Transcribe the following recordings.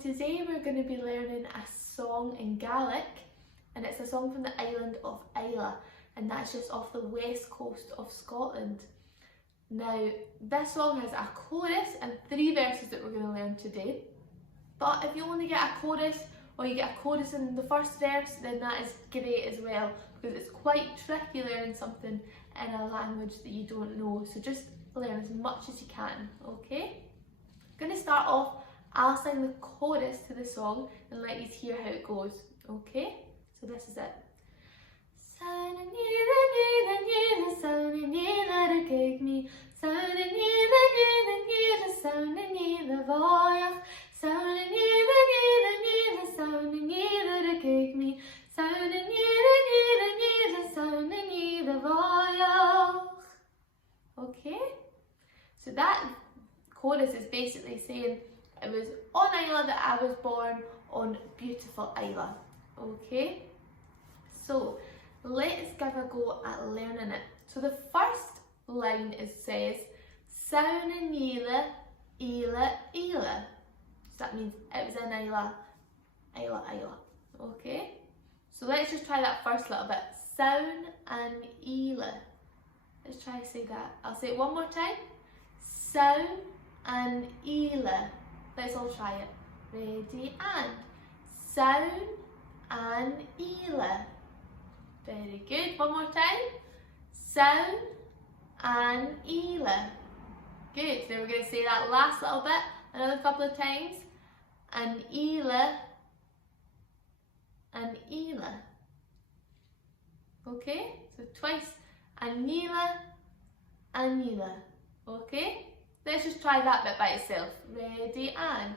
today we're going to be learning a song in Gaelic, and it's a song from the island of Islay, and that's just off the west coast of Scotland. Now, this song has a chorus and 3 verses that we're going to learn today. But if you only get a chorus, or you get a chorus in the first verse, then that is great as well, because it's quite tricky learning something in a language that you don't know. So just learn as much as you can, okay? I'm going to start off, I'll sing the chorus to the song and let you hear how it goes, okay? So this is it. Okay, so that chorus is basically saying it was on Islay that I was born, on beautiful Islay. Okay, so let's give a go at learning it. So the first line says Saun and Níla, Ila, Ila. So that means it was in Islay, Islay, Islay. Okay, so let's just try that first little bit. Saun and Ila. Let's try to say that. I'll say it one more time. Saun and Ila. Let's all try it. Ready and. Saun and Ila. Very good. One more time. Saun and Ila. Good. Then we're going to say that last little bit another couple of times. And Ila. And Ila. Okay? So twice. And Níla. Okay? Let's just try that bit by itself. Ready and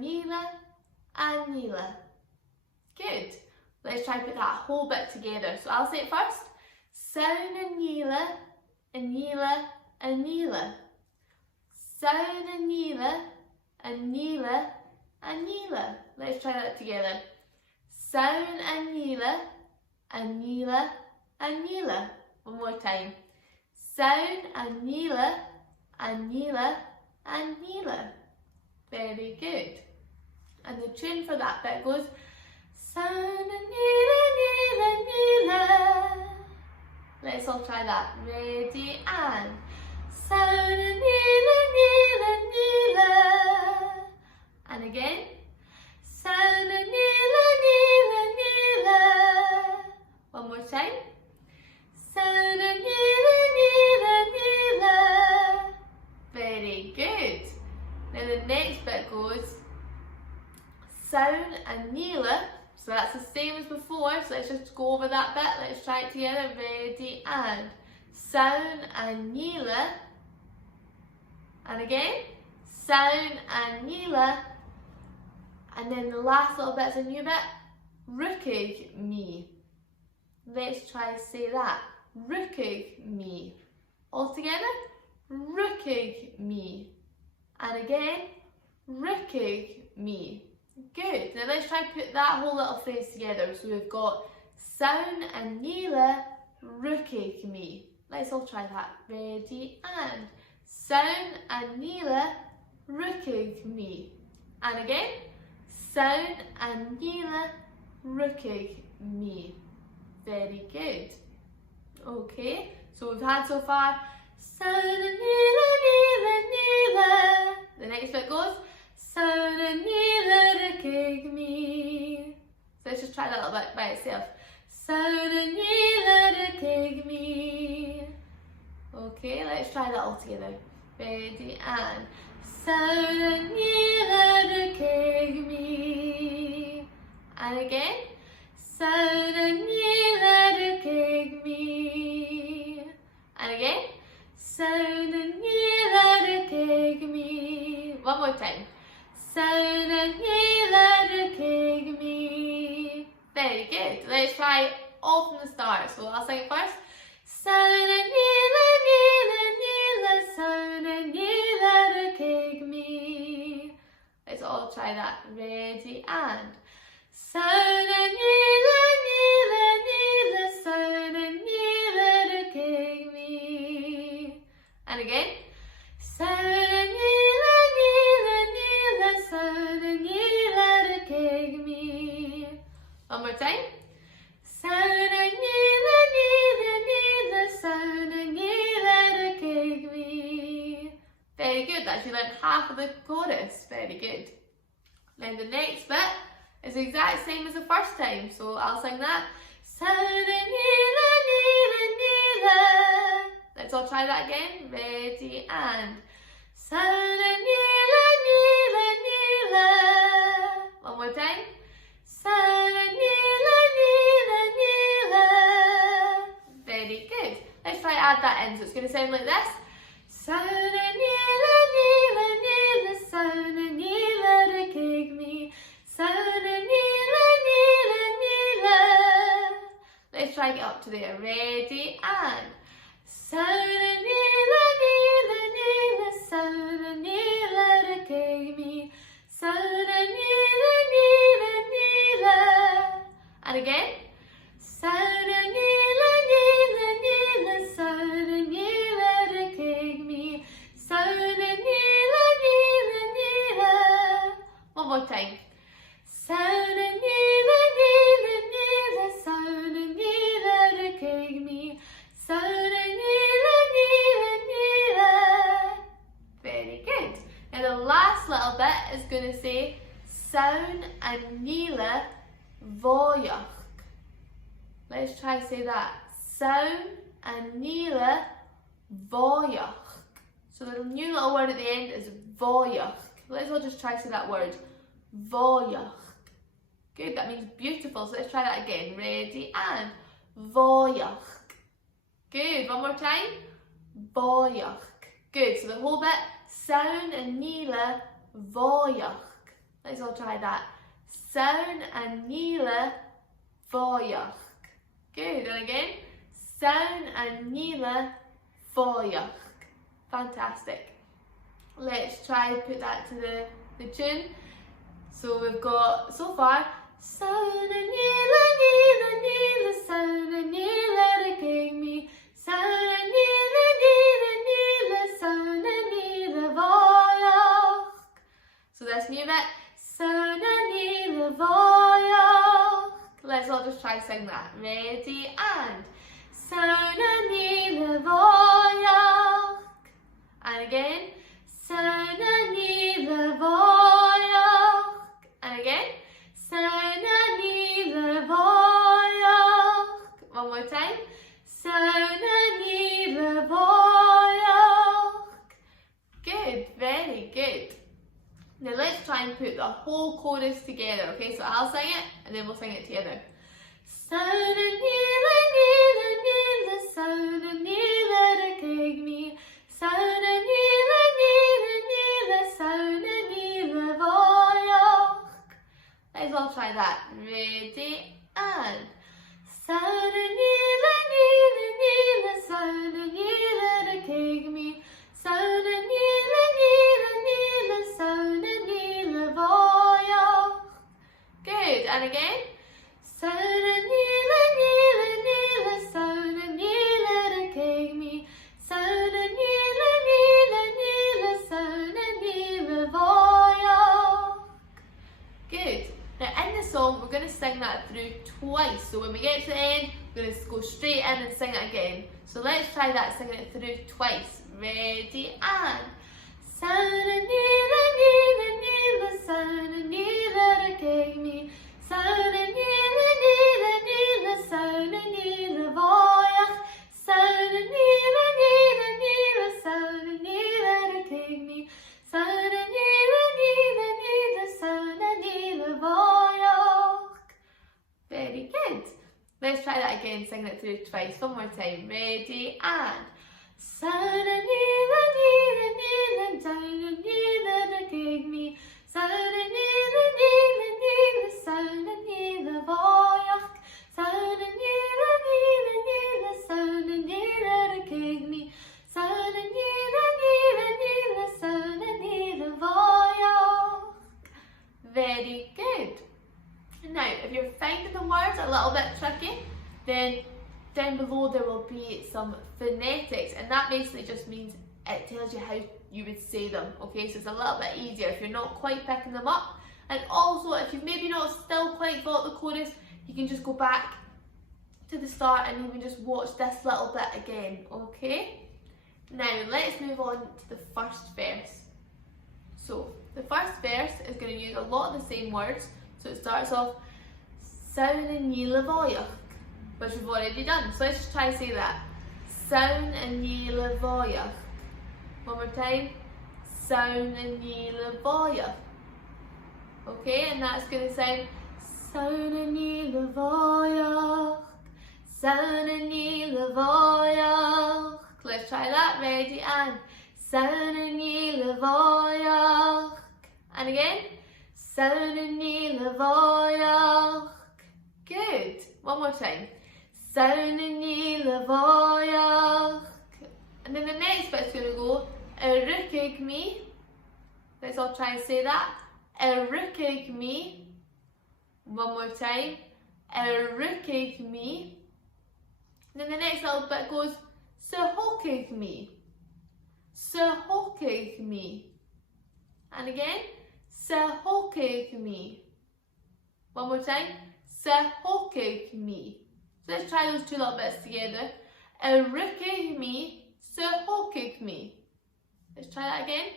Níla. Good. Let's try to put that whole bit together. So I'll say it first. Saun and Níla, and Níla, and Níla. Saun and Níla, and Níla, and Níla. Let's try that together. Saun and Níla, and Níla, and Níla. One more time. Saun and Níla, and Níla, and Níla. Very good. And the tune for that bit goes Saun and Níla, Níla, Níla. Let's all try that. Ready and Saun and Níla, Níla, Níla. And again. Saun and Níla, Níla, Níla. One more time. Saun and Níla, Níla, Níla. Very good. Then the next bit goes Saun and Níla. So that's the same as before. So let's just go over that bit. Let's try it together. Ready and Saun and Níla. And again. Saun and Níla. And then the last little bit's a new bit. Rúcaig me. Let's try to say that. Rúcaig me. All together. Rúcaig me. And again. Rúcaig me. Good. Now let's try to put that whole little phrase together. So we've got Saun and Níla, rúcaig me. Let's all try that. Ready and Saun and Níla, rúcaig me. And again. Saun and Níla, rúcaig me. Very good. Okay, so we've had so far Saun and Níla, Níla, Níla. The next bit goes Saun and Níla, rúcaig me. So let's just try that little bit by itself. Saun and Níla, rúcaig me. Okay, let's try that all together. Ready and Saun and Níla, rúcaig me. And again. Saun and Níla, rúcaig me. And again. Saun and Níla, rúcaig me. One more time. Saun and Níla, rúcaig me. Very good. Let's try it all from the start. So I'll sing it first. Saun and Níla, Níla, Níla. Saun and Níla, rúcaig me. Let's all try that. Ready and Saun and Níla, Níla, Níla. Saun and Níla, rúcaig me. And again. Saun and Níla, Níla, Níla. Saun and Níla. of the chorus. Very good. Now the next bit is the exact same as the first time, so I'll sing that. Let's all try that again. Ready and one more time. Very good. Let's try to add that in. So it's going to sound like this. Let's try to get up to there. Ready and and again. One more time. Very good. Now the last little bit is going to say Saun and Níla Voyach. Let's try to say that. Saun and Níla Voyach. So the new little word at the end is Voyach. Let's all just try to say that word. Voyach. Good, that means beautiful. So let's try that again. Ready and Voyach. Good, one more time. Voyach. Good, so the whole bit. Saun and Níla Voyach. Let's all try that. Saun and Níla Voyach. Good, and again. Saun and Níla Voyach. Fantastic. Let's try and put that to the tune. So we've got, so far, Saun and Níla, Níla, Níla, Saun and Níla, King me. Saun and Níla, Níla, Níla, Saun and Níla Voyach. So this new bit, Saun and Níla Voyach. Let's all just try sing that. Ready and Saun and Níla Voyach. And again, Saun and Níla Voyach. And again, Saun and Níla Voyach. One more time. Saun and Níla Voyach. Good, very good. Now let's try and put the whole chorus together, okay? So I'll sing it and then we'll sing it together. Saun and Níla, Níla, Níla, Saun and Níla, King me. Saun and Níla, Níla, Níla, Saun and Níla Voyach. Let's all try that. Ready and Saun and Níla, Níla, Níla, Saun and Níla, King me. Saun and Níla, Níla, Níla, Saun and Níla Voyach. Good, and again. Saun and Níla, Níla, Níla, Saun and Níla, King me. Saun and Níla, Níla, Níla, Saun and Níla Voyach. Good. Now in the song we're going to sing that through twice. So when we get to the end, we're going to go straight in and sing it again. So let's try that, singing it through twice. Ready and Saun and Níla, Níla, Níla, Saun and Níla, King me. Saun and Níla, Níla, Níla, Saun and Níla Voyach. Saun and Níla, Níla, Níla, Saun and Níla, King me. Saun and Níla, Níla, Níla, Saun and Níla Voyach. Very good. Let's try that again, singing it through twice. One more time. Ready and Saun and Níla, Níla, Níla, Saun and Níla, King me. Saun and Níla, Níla, Níla, Saun and Níla Voyach. Saun and Níla, Níla, Níla, Saun and Níla, King me. Saun and Níla, Níla, Níla, Saun and Níla Voyach. Very good. Now, if you're finding the words a little bit tricky, then down below there will be some phonetics, and that basically just means it tells you how you would say them, okay? So it's a little bit easier if you're not quite picking them up. And also, if you've maybe not still quite got the chorus, you can just go back to the start and even just watch this little bit again, okay? Now, let's move on to the first verse. So the first verse is going to use a lot of the same words. So it starts off Saun and Galloway, which we've already done. So let's just try to say that. Saun and Galloway. One more time. Saun and Galloway. Okay, and that's going to sound Saun and Galloway. Saun and Galloway. Let's try that. Ready and Saun and Galloway. And again. Saun and Galloway. Good. One more time. Saun and Galloway. And then the next bit's going to go Erukig me. Let's all try and say that. Erukig me. One more time. Erukig me. And then the next little bit goes Sehokig me. Sehokig me. And again. Sehokig me. One more time. Sehokig me. So let's try those two little bits together. Erukig me. Sehokig me. Let's try that again.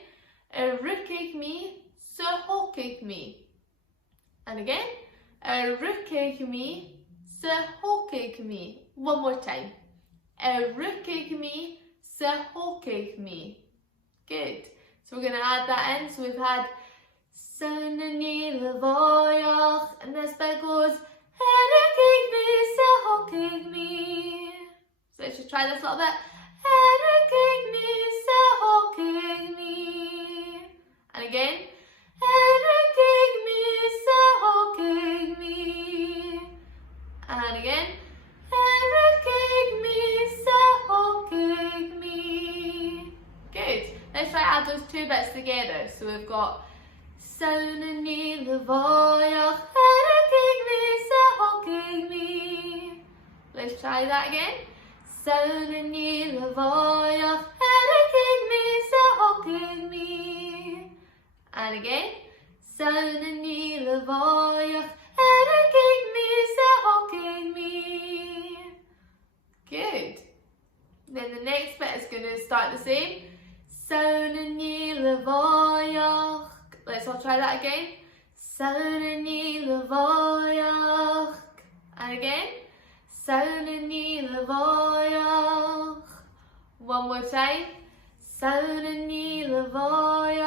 Erukig me. Sehokig me. And again. Erukig me. Sehokig me. One more time. Erukig me. Sehokig me. Good. So we're going to add that in. So we've had Saun and Galloway, and this bit goes Erukig me, Sehokig me. So let's just try this a little bit. Erukig me, Sehokig me. And again. Erukig me, Sehokig me. And again. Erukig me, Sehokig me. Good. Let's try to add those two bits together. So we've got Saun and Galloway, Erukig me, Sehokig me. Let's try that again. Saun and Galloway, Erukig me, Sehokig me. And again. Saun and Galloway, Erukig me, Sehokig me. Good. Then the next bit is going to start the same. Saun and Galloway. Let's all try that again. Saun and Galloway. And again. Saun and Galloway. One more time. Saun and Galloway.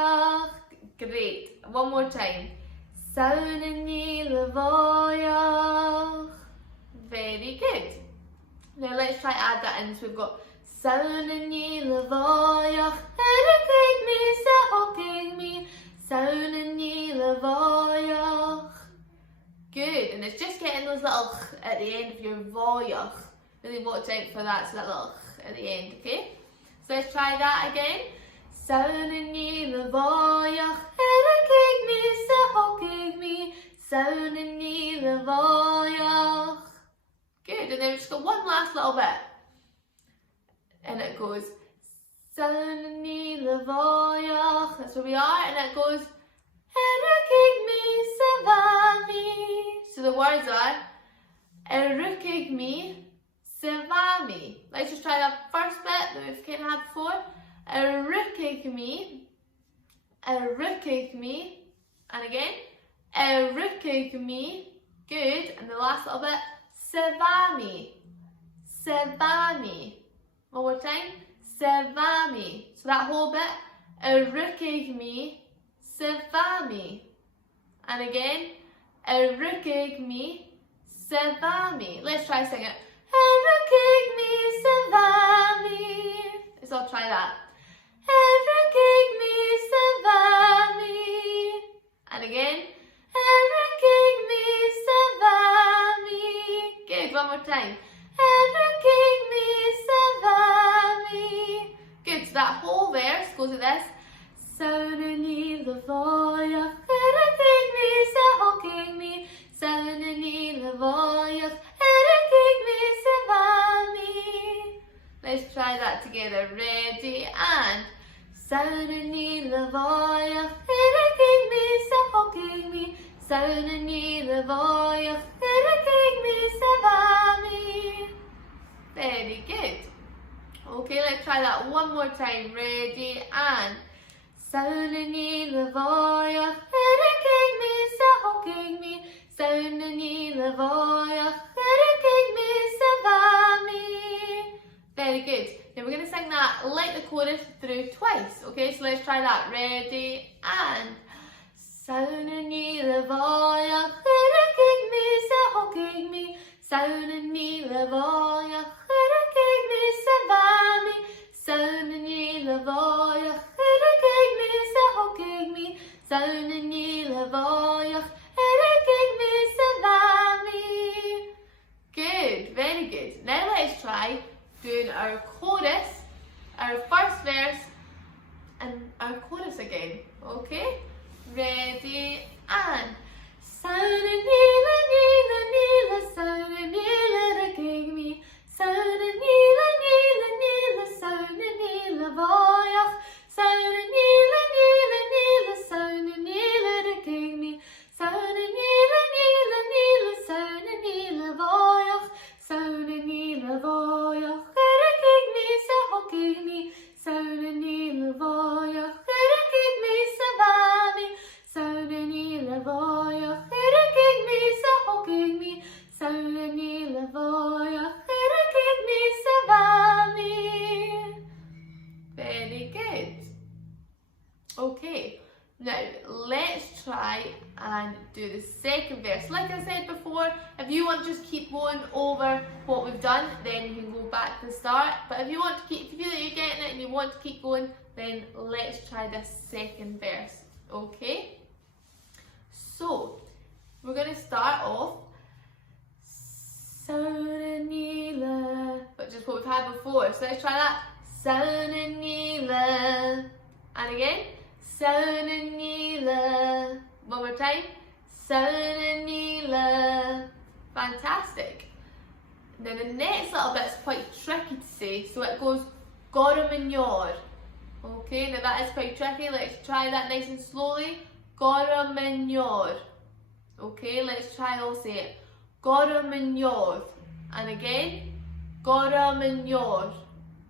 Great. One more time. Saun and Galloway. Very good. Now let's try to add that in. So we've got Saun and Galloway, Erukig me, Sehokig me. Saun and Galloway. Good, and it's just getting those little at the end of your voyage. Really watch out for that, so that little at the end, okay? So let's try that again. Saun and Galloway, Erukig me, Sehokig me. Saun and Galloway. Good, and then we've just got one last little bit. And it goes Saun and Galloway. That's where we are, and it goes Erukig me, Savami. So the words are Erukig me, Savami. Let's just try that first bit that we've kind of had before. Erukig me, Erukig me, and again Erukig me. Good, and the last little bit Savami, Savami. One more time. Savami. So that whole bit. Erukig me. Savami. And again. Erukig me. Savami. Let's try singing it. Erukig me. Savami. Let's all try that. Erukig me. Savami. And again. Erukig me. Savami. Good. One more time. Erukig me, Savami. Good, so that whole verse goes like this. Saun and Galloway, Erukig me, Sehokig me. Saun and Galloway, Erukig me, Savami. Let's try that together. Ready and Saun and Galloway, Erukig me, Sehokig me. Saun and Galloway, Erukig me, Savami. Very good. Okay, let's try that one more time. Ready and Sauna níla bháiach, Ericig mi sa hocig mi. Sauna níla bháiach, Ericig mi sa bhami. Very good. Now we're going to sing that like the chorus through twice. Okay, so let's try that. Ready and Sauna níla bháiach, Ericig mi sa hocig mi. Sauna níla bháiach, Ericig mi sa bhami. Sauna níla bháiach, Ericig mi sa hocig mi. Sauna níla bháiach, Ericig mi sa bhami. Good, very good. Now let's try doing our chorus, our first verse, and our chorus again. Okay? Ready and Sauna níla níla níla, sauna níla ricig mi. Sauna níla níla níla, sauna níla bháiach. Sauna níla níla níla, sauna níla ricig mi. Sauna níla níla níla, sauna níla bháiach. Sauna níla bháiach, Ericig mi sa hocig mi. Sauna níla bháiach, Ericig mi sa bhami. Sauna níla bháiach, Ericig mi sa hocig mi. Sauna níla bháiach, Ericig mi sa bhami. Very good. Okay, now let's try and do the second verse. Like I said before, if you want to just keep going over what we've done, then you can go back to the start. But if you want to keep, if you feel that you're getting it and you want to keep going, then let's try this second verse. Okay? So, we're going to start off Sauna níla, but just what we've had before. So let's try that. Sauna níla. And again. Sauna níla. One more time. Sauna níla. Fantastic. Now the next little bit is quite tricky to say. So it goes Goramanyor. Okay, now that is quite tricky. Let's try that nice and slowly. Goramanyor. Okay, let's try all say it. Goramanyor. And again. Goramanyor.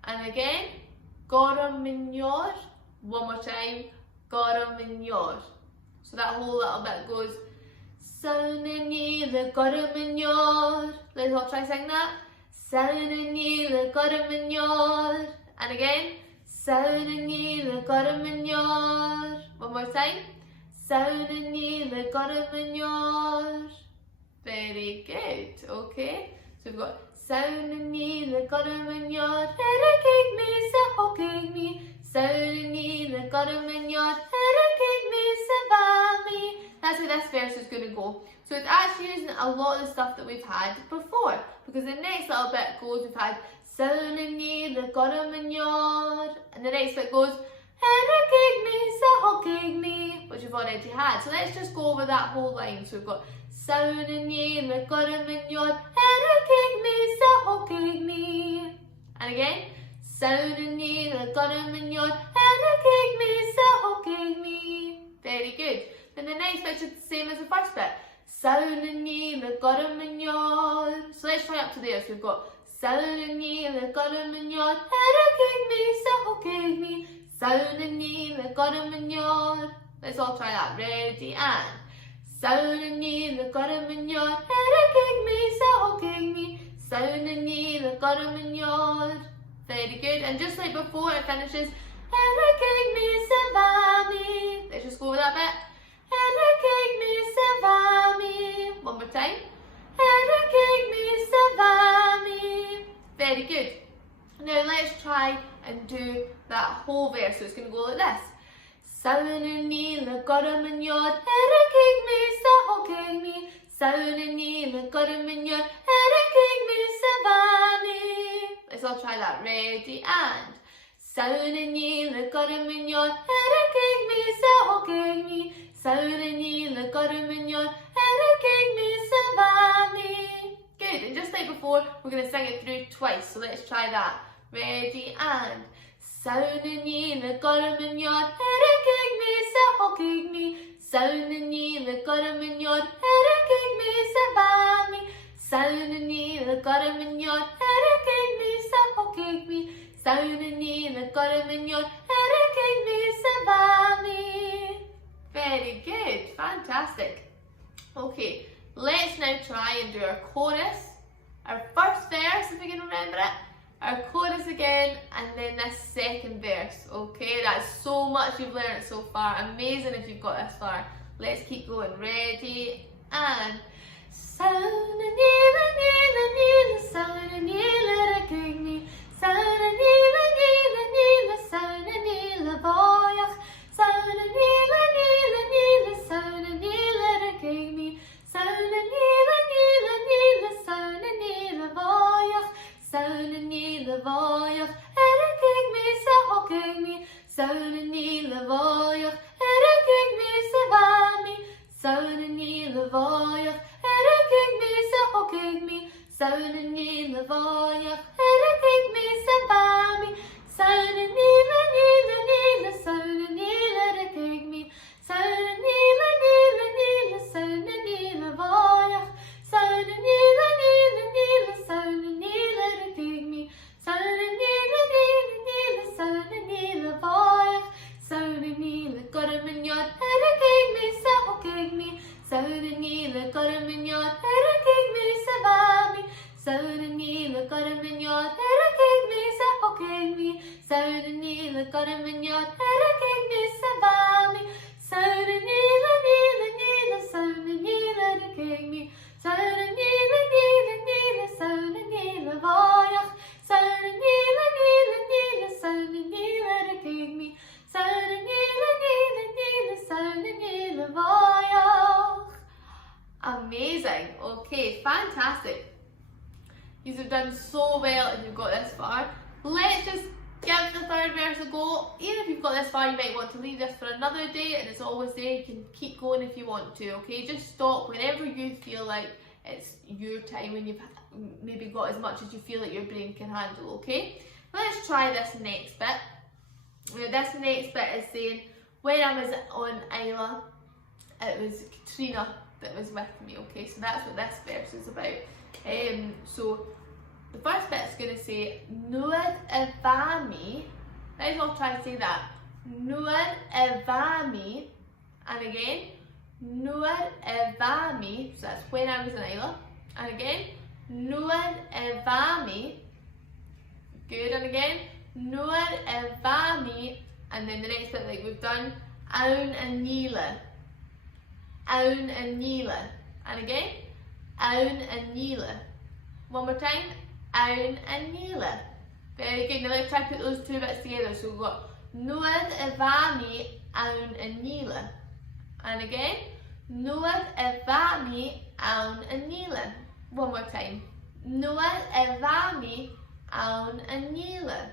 And again. Goramanyor. One more time. Goramanyor. So that whole little bit goes Sauna níla Goramanyor. Let's all try saying that. Sauna níla Goramanyor. And again. Sauna níla Goramanyor. One more time. Sauna níla Goramanyor. Very good. Okay. So we've got Sauna níla Goramanyor. Ericig mi sa hocig mi. Sauna níla Goramanyor. Ericig mi sa bhami. That's where this verse is going to go. So it's actually using a lot of the stuff that we've had before. Because the next little bit goes, we've had Sauna níla Goramanyor. And the next bit goes Ericig mi sa hocig mi, which we've already had. So let's just go over that whole line. So we've got Sauna níla Goramanyor. Ericig mi sa hocig mi. And again. Sauna níla Goramanyor. Ericig mi sa hocig mi. Very good. Then the next bit is the same as the first bit. Sauna níla Goramanyor. So let's try up to there. So we've got Sauna níla Goramanyor. Ericig mi sa hocig mi. Sauna níla Goramanyor. Let's all try that. Ready and Sauna níla Goramanyor. Ericig mi sa hocig mi. Sauna níla Goramanyor. Very good. And just like before it finishes, Ericig mi sa bhami. Let's just go over that bit. Ericig mi sa bhami. One more time. Ericig mi sa bhami. Very good. Now let's try and do that whole verse. So it's going to go like this. Sauna níla Goramanyor. Ericig mi sa hocig mi. Sauna níla Goramanyor. Ericig mi sa bhami. Let's all try that. Ready and Sauna níla Goramanyor. Ericig mi sa hocig mi. Sauna níla Goramanyor. Ericig mi sa bhami. Good. And just like before, we're going to sing it through twice. So let's try that. Ready and Sauna níla Goramanyor. Ericig mi sa hocig mi. Sauna níla Goramanyor. Ericig mi sa bhami. Sauna níla Goramanyor. Ericig mi sa hocig mi. Sauna níla Goramanyor. Ericig mi sa bhami. fantastic. Okay, let's now try and do our chorus. Our first verse, if we can remember it. Our chorus again, and then this second verse. Okay, that's so much you've learned so far. Amazing if you've got this far. Let's keep going. Ready, and Sauna Nila Nila Nila Sauna Nila Rakigni Sauna Nila Nila Nila Sauna Nila Voyach Sauna Nila Nila Nila Sauna Nila Rakigni Sauna Nila Nila Nila Sauna Nila Voyach Sauna Nila Voyach Rakigni Sahokigni Sauna Nila Voyach Rakigni Savami Sauna Nila Voyach Rakigni Sahokigni Sauna Nila Voyach Rakigni Savami Sauna Nila Nila Nila Sauna Nila Rakigni Sauna Nila Nila Nila Sauna Nila Voyach Sauna Nila Nila Nila Sauna Nila Rakigni Sauna Nila Nila Nila Sauna Nila Voyach Sauna Nila Goraminyot Rakigni Sahokigni Sauna Nila Goraminyot Rakigni Savami Sauna Nila Goraminyot Rakigni Sahokigni Sauna Nila Goraminyot Rakigni Savami Sauna Nila Nila Nila Sauna Nila Rakigni Sauna Nila Nila Nila Sauna Nila Voyach Sauna Nila Nila Nila Sauna Nila Rakigni Sauna Nila Nila Nila Sauna Nila Voyach. Amazing. Okay, fantastic. You have done so well if you've got this far. Let's just give the third verse a go. Even if you've got this far, you might want to leave this for another day, and it's always there. You can keep going if you want to, okay? Just stop whenever you feel like it's your time, when you've maybe got as much as you feel like your brain can handle, okay? Let's try this next bit. Now, this next bit is saying, when I was on Isla, it was Katrina that was with me, okay? So that's what this verse is about. So the first bit is going to say Nuad Evami. Let's all try to say that. Nuad Evami. And again, Nuad Evami. So that's when I was in Isla. And again, Nuad Evami. Good. And again, Nuad Evami. And then the next bit, like we've done, Aun Anila. Aun Anila. And again, Aun Anila. One more time. Aun Anila. Very good. Now let's try to put those two bits together. So we've got Nuad Evami Aun Anila. And again, Nuad Evami Aun Anila. One more time. Nuad Evami Aun Anila.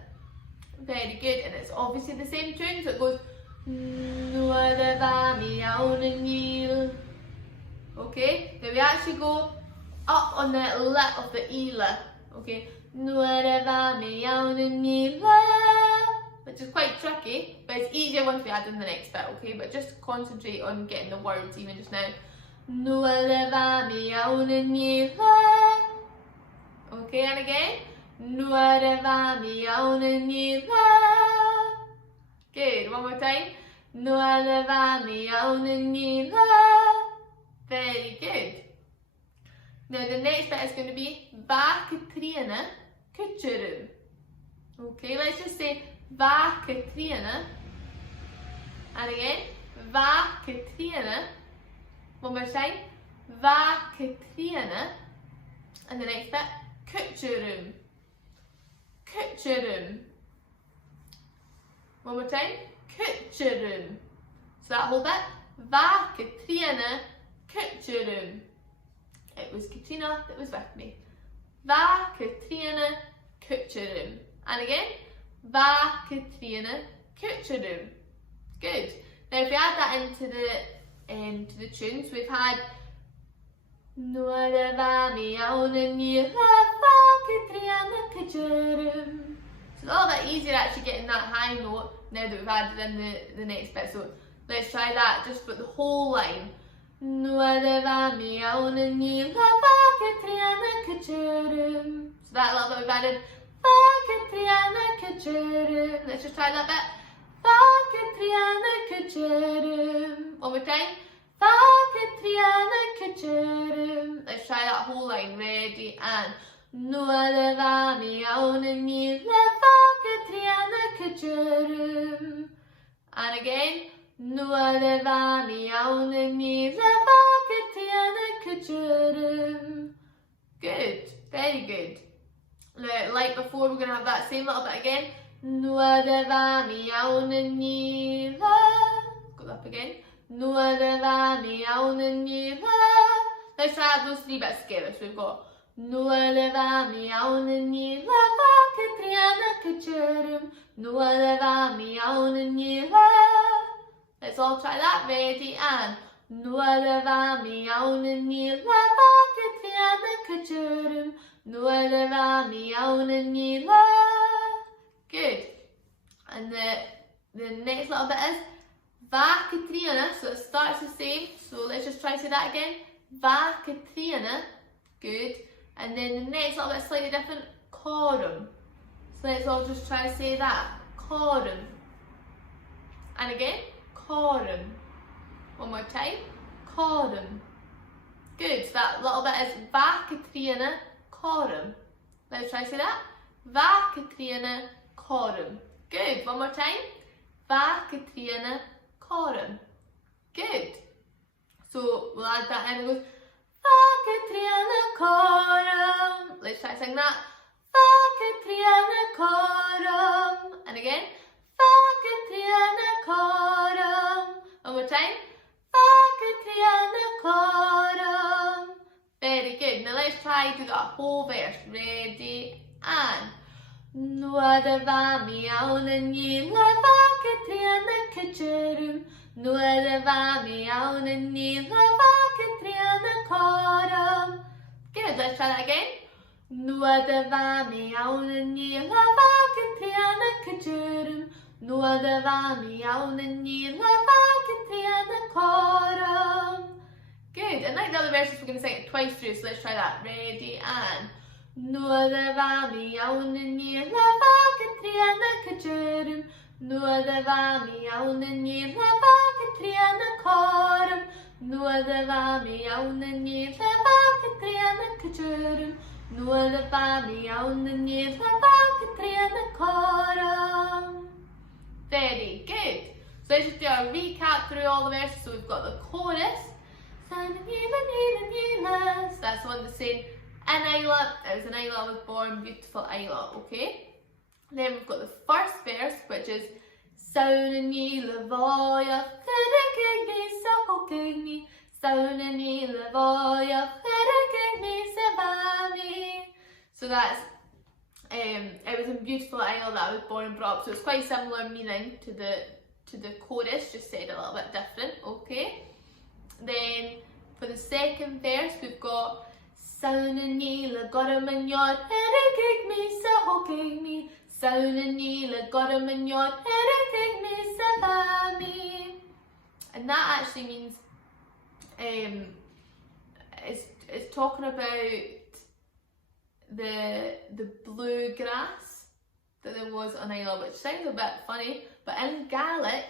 Very good. And it's obviously the same tune. So it goes Nuad Evami Aun Anila. Okay. Then we actually go up on the lip of the Ela. Okay, which is quite tricky, but it's easier once we add in the next bit, okay? But just concentrate on getting the words even just now. Okay, and again. Good, one more time. Very good. Now the next bit is going to be Va Katrina Kuchurum. Okay, let's just say Va Katrina. And again, Va Katrina. One more time. Va Katrina. And the next bit, Kuchurum. Kuchurum. One more time. Kuchurum. So that whole bit, Va Katrina Kuchurum. It was Katrina that was with me. Va Katrina Kuchurum. And again, Va Katrina Kuchurum. Good. Now if we add that into the tunes, we've had Nuada Vami Aunanira Va Katrina Kuchurum. So it's a little bit easier actually getting that high note now that we've added in the next bit. So let's try that just with the whole line. So that little bit we've added. Let's just try that bit. One more time. Vacatriana Kachurum. Let's try that whole line. Ready? And Nuadavami Aunanila Vacatriana Kachurum. And again. Nuadavami Aunanila Vacatriana Kachurum. Good. Very good. Now, like before, we're going to have that same little bit again. Nuadavami Aunanila. Go up again. Nuadavami Aunanila. Let's try those three bits together. So we've got Nuadavami Aunanila Vacatriana Kachurum. Nuadavami Aunanila. Let's all try that. Ready? And Nuadavami Aunanila Vacatriana Kachurum. Nuadavami Aunanila. Good. And the next little bit is Vacatriana, so it starts the same. So let's just try to say that again. Vacatriana. Good. And then the next little bit is slightly different. Corum. So let's all just try to say that. Corum. And again. Corum. One more time. Corum. Good. So that little bit is Vacatriana Corum. Let's try to say that. Vacatriana Corum. Good. One more time. Vacatriana Corum. Good. So we'll add that in. It goes Vacatriana Corum. Let's try to sing that. Vacatriana Corum. And again. Vacatriana Corum. One more time. Vacatriana Corum. Very good. Now let's try to do that whole verse. Ready? And Nuadavami Aunanila Vacatriana Kachurum. Nuadavami Aunanila Vacatriana Corum. Good. Let's try that again. Nuadavami Aunanila Vacatriana Kachurum. Nuadavami Aunanila Vacatriana Corum. Good. And like the other verses, we're going to sing it twice through, so let's try that. Ready? And Nuadavami Aunanila Vacatriana Kachurum. Nuadavami Aunanila Vacatriana Corum. Nuadavami Aunanila Vacatriana Kachurum. Nuadavami Aunanila Vacatriana Corum. Very good. So let's just do a recap through all the verses. So we've got the chorus. So that's the one that's saying in Isla. It was in Isla I was born, beautiful Isla, okay? Then we've got the first verse, which is Saunani Lavoya, Ferragigni, Sahokigni, Saunani Lavoya, Ferragigni, Savami. So that's it was in beautiful Isle that I was born and brought up. So it's quite similar meaning to the chorus, just said a little bit different, okay? Then for the second verse we've got Saunani Lagoramanyor, Ferragigni, Sahokigni, Saunani Lagoramanyor, Ferragigni, Savami. And that actually means it's talking about the blue grass that there was on Isla, which sounds a bit funny, but in Gaelic,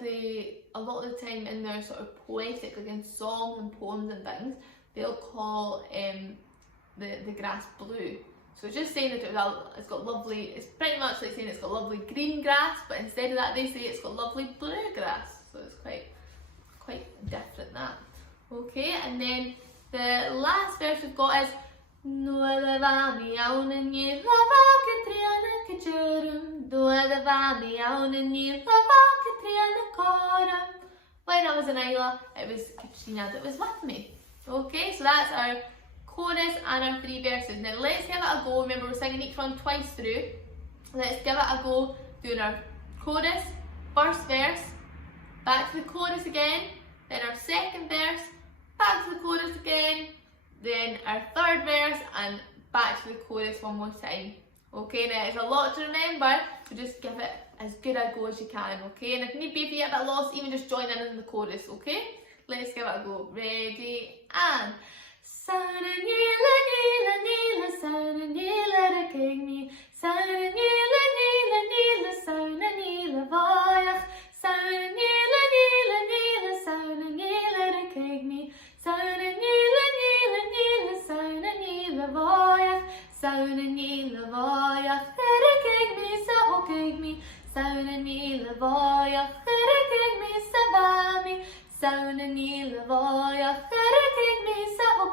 they a lot of the time in their sort of poetic, like in songs and poems and things, they'll call the grass blue. So it's just saying that it's got lovely. It's pretty much like saying it's got lovely green grass, but instead of that they say it's got lovely blue grass. So it's quite different that. Okay, and then the last verse we've got is Nuadavami Aunani Lavakatriana Kachurum. Nuadavami Aunani Lavakatriana Corum. When I was in Isla, it was Katrina that was with me. Okay, so that's our chorus and our three verses. Now let's give it a go. Remember, we're singing each one twice through. Let's give it a go doing our chorus, first verse, back to the chorus again, then our second verse, back to the chorus again, then our third verse, and back to the chorus one more time. Okay, now it's a lot to remember, so just give it as good a go as you can, okay? And if need be, if you get a bit lost, even just join in the chorus, okay? Let's give it a go. Ready, and Sauna Nila Nila Nila Sauna Nila Rakigni Sauna Nila Nila Nila Sauna Nila Voyach Sauna Nila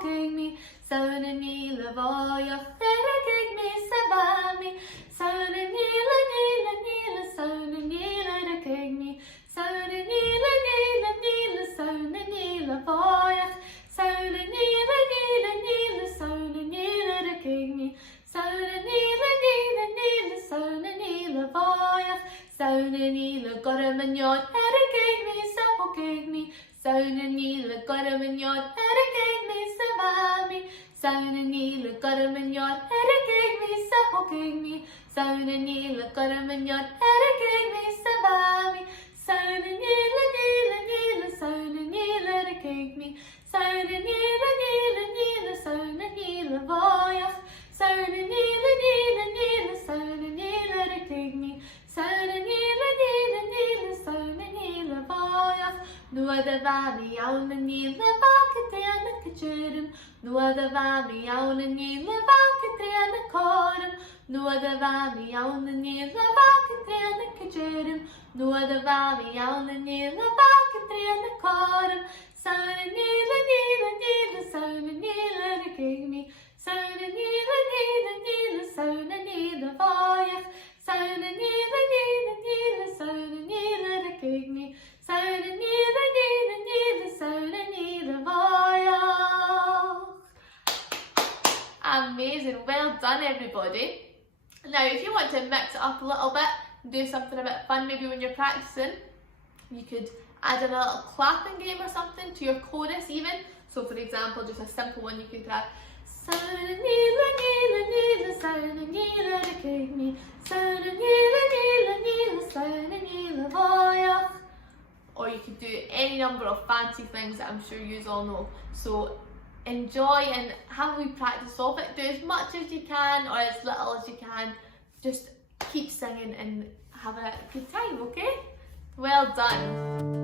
hocking me, sauna nila voyach, erigig me savami, sauna nila nila nila, sauna nila erigig me, sauna nila nila nila, sauna nila voyach, sauna nila nila nila, sauna nila erigig me, sauna nila nila nila, sauna nila voyach, sauna nila goramanyon, erigig me, sa hocking me, sauna nila goramanyon, erigig me, savami, sauna nila goramanyon, erigig me, sa hocking me, sauna nila goramanyon, erigig me, savami, sauna nila nila nila, sauna nila erigig me, sauna nila nila nila, sauna nila voyach, sauna nila nila nila, sauna nila erigig me, sauna nila nila nila, sauna nila voyach, nuada vami auna nila vakatena kachurum, nuada vami auna nila vakatena korum, nuada vami auna nila vakatena kachurum, nuada vami auna nila vakatena korum, sauna nila nila nila, sauna nila erigig me, sauna nila nila nila, sauna nila voyach, sauna nila nila nila, sauna nila erigig me, sauna nila nila nila, sauna nila voyach. Amazing, well done everybody. Now if you want to mix it up a little bit, do something a bit fun, maybe when you're practicing, you could add in a little clapping game or something to your chorus even. So for example, just a simple one, you could have sauna nila nila nila, sauna nila erigig me, sauna nila nila nila, sauna nila voyach. Or you could do any number of fancy things that I'm sure you all know. So enjoy and have a wee practice of it. Do as much as you can or as little as you can. Just keep singing and have a good time, okay? Well done.